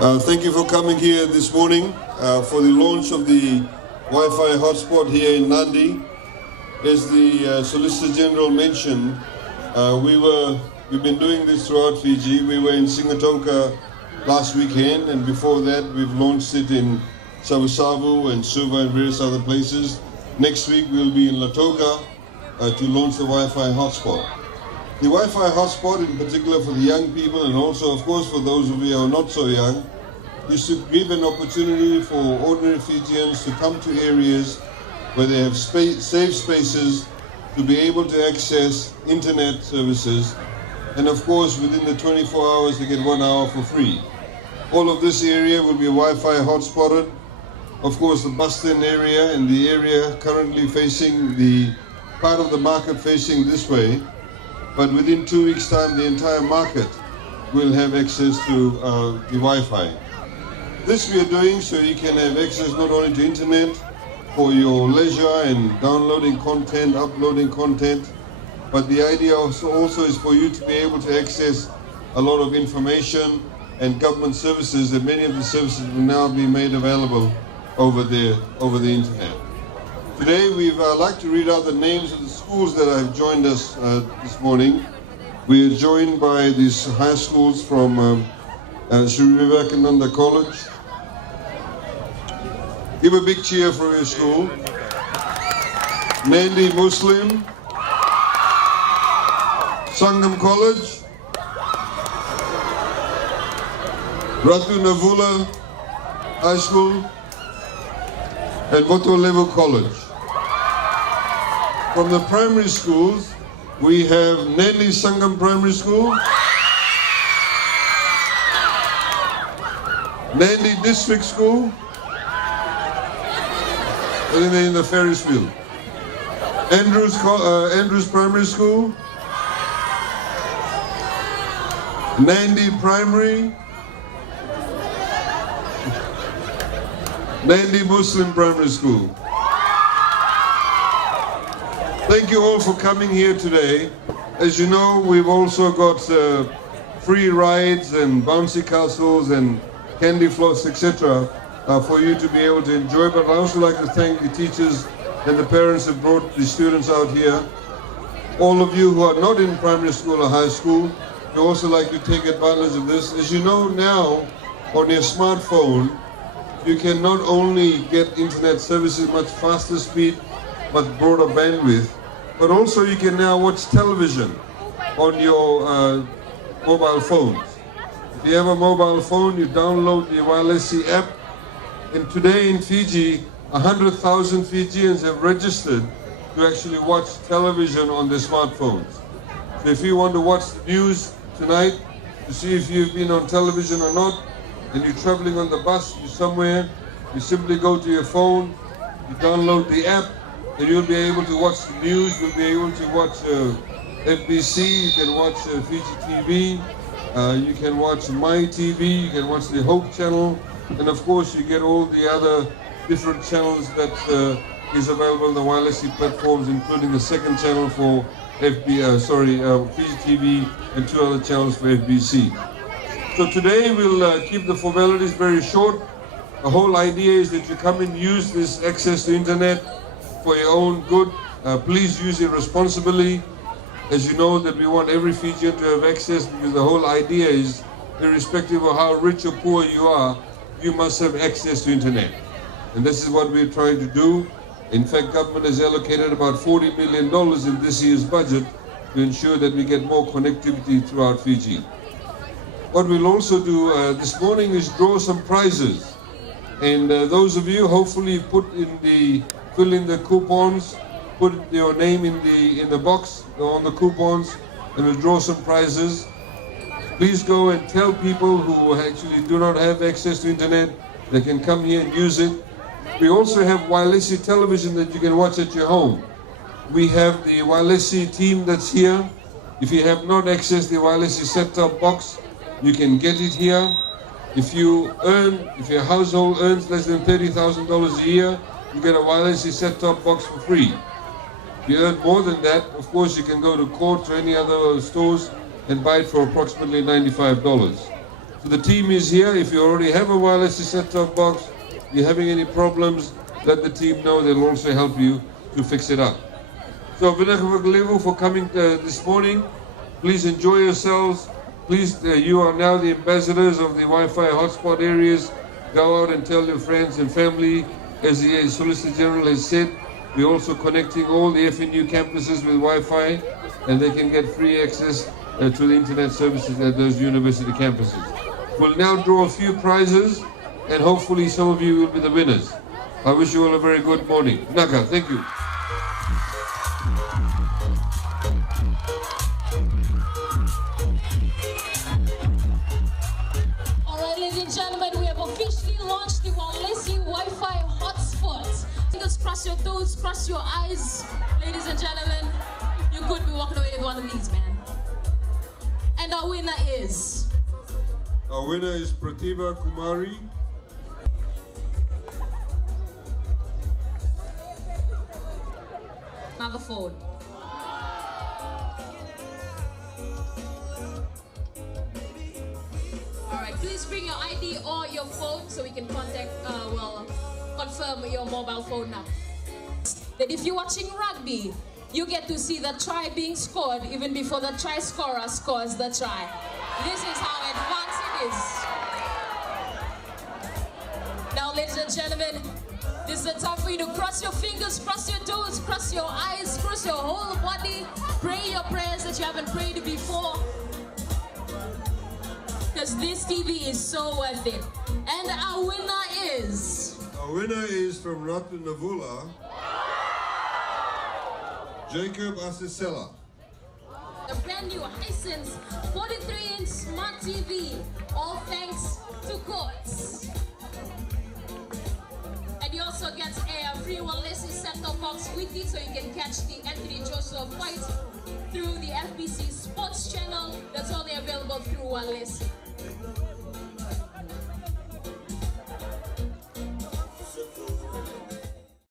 Thank you for coming here this morning for the launch of the Wi-Fi hotspot here in Nadi. As the Solicitor General mentioned, we've been doing this throughout Fiji. We were in Singatonka last weekend, and before that we've launched it in Savusavu and Suva and various other places. Next week we'll be in Lautoka to launch the Wi-Fi hotspot. The Wi-Fi hotspot, in particular for the young people, and also of course for those of you who are not so young, is to give an opportunity for ordinary Fijians to come to areas where they have safe spaces to be able to access internet services, and of course within the 24 hours they get 1 hour for free. All of this area will be Wi-Fi hotspotted. Of course the bus stand area and the area currently facing the part of the market facing this way, but within 2 weeks' time the entire market will have access to the Wi-Fi. This we are doing so you can have access not only to internet for your leisure and downloading content, uploading content, but the idea also is for you to be able to access a lot of information and government services, and many of the services will now be made available over the internet. Today we'd like to read out the names of the schools that have joined us this morning. We are joined by these high schools from Sri Vivekananda College. Give a big cheer for your school. Nadi Muslim, Sangam College, Ratu Navula High School, and Voto Level College. From the primary schools, we have Nadi Sangam Primary School, Nadi District School, in the Ferris Field, Andrews Primary School, Nadi Primary, Nadi Muslim Primary School. Thank you all for coming here today. As you know, we've also got free rides and bouncy castles and candy floss, etc. For you to be able to enjoy. But I'd also like to thank the teachers and the parents who brought the students out here. All of you who are not in primary school or high school, we also like to take advantage of this. As you know now, on your smartphone, you can not only get internet services much faster speed, much broader bandwidth, but also you can now watch television on your mobile phones. If you have a mobile phone, you download the WiFi app, and today in Fiji, 100,000 Fijians have registered to actually watch television on their smartphones. So if you want to watch the news tonight, to see if you've been on television or not, and you're traveling on the bus, you're somewhere, you simply go to your phone, you download the app, and you'll be able to watch the news. You'll be able to watch FBC, you can watch Fiji TV, you can watch My TV, you can watch the Hope channel, and of course you get all the other different channels that is available on the wireless platforms, including a second channel for Fiji TV and 2 other channels for FBC. So today we'll keep the formalities very short. The whole idea is that you come and use this access to internet for your own good. Please use it responsibly. As you know that we want every Fijian to have access, because the whole idea is, irrespective of how rich or poor you are, you must have access to internet. And this is what we're trying to do. In fact, government has allocated about $40 million in this year's budget to ensure that we get more connectivity throughout Fiji. What we'll also do this morning is draw some prizes. And those of you, hopefully fill in the coupons, put your name in the box on the coupons, and we'll draw some prizes. Please go and tell people who actually do not have access to internet, they can come here and use it. We also have Wailesi television that you can watch at your home. We have the Wailesi team that's here. If you have not accessed the Wailesi set-top box, you can get it here. If your household earns less than $30,000 a year, you get a Wailesi set-top box for free. If you earn more than that, of course you can go to Court or any other stores and buy it for approximately $95. So the team is here. If you already have a wireless set-top box, you're having any problems, let the team know. They'll also help you to fix it up. So Vinagavagalevu for coming this morning. Please enjoy yourselves. Please, you are now the ambassadors of the Wi-Fi hotspot areas. Go out and tell your friends and family. As the Solicitor General has said, we're also connecting all the FNU campuses with Wi-Fi, and they can get free access to the internet services at those university campuses. We'll now draw a few prizes, and hopefully some of you will be the winners. I wish you all a very good morning. Naka, thank you. Ladies and gentlemen, we have officially launched the Walesi Wi-Fi hotspot. Fingers cross your toes, cross your eyes. Ladies and gentlemen, you could be walking away with one of these, man. And our winner is? Our winner is Pratibha Kumari. Another phone. Please bring your ID or your phone so we can confirm your mobile phone now. That if you're watching rugby, you get to see the try being scored even before the try scorer scores the try. This is how advanced it is. Now, ladies and gentlemen, this is the time for you to cross your fingers, cross your toes, cross your eyes, cross your whole body. Pray your prayers that you haven't prayed before. Because this TV is so worth it. And our winner is? Our winner is from Ratu Navula, Jacob Asisela. A brand new Hisense 43-inch smart TV, all thanks to Courts. And you also get a free Walesi set-top box with it, so you can catch the Anthony Joshua fight through the FBC Sports channel. That's only available through Walesi.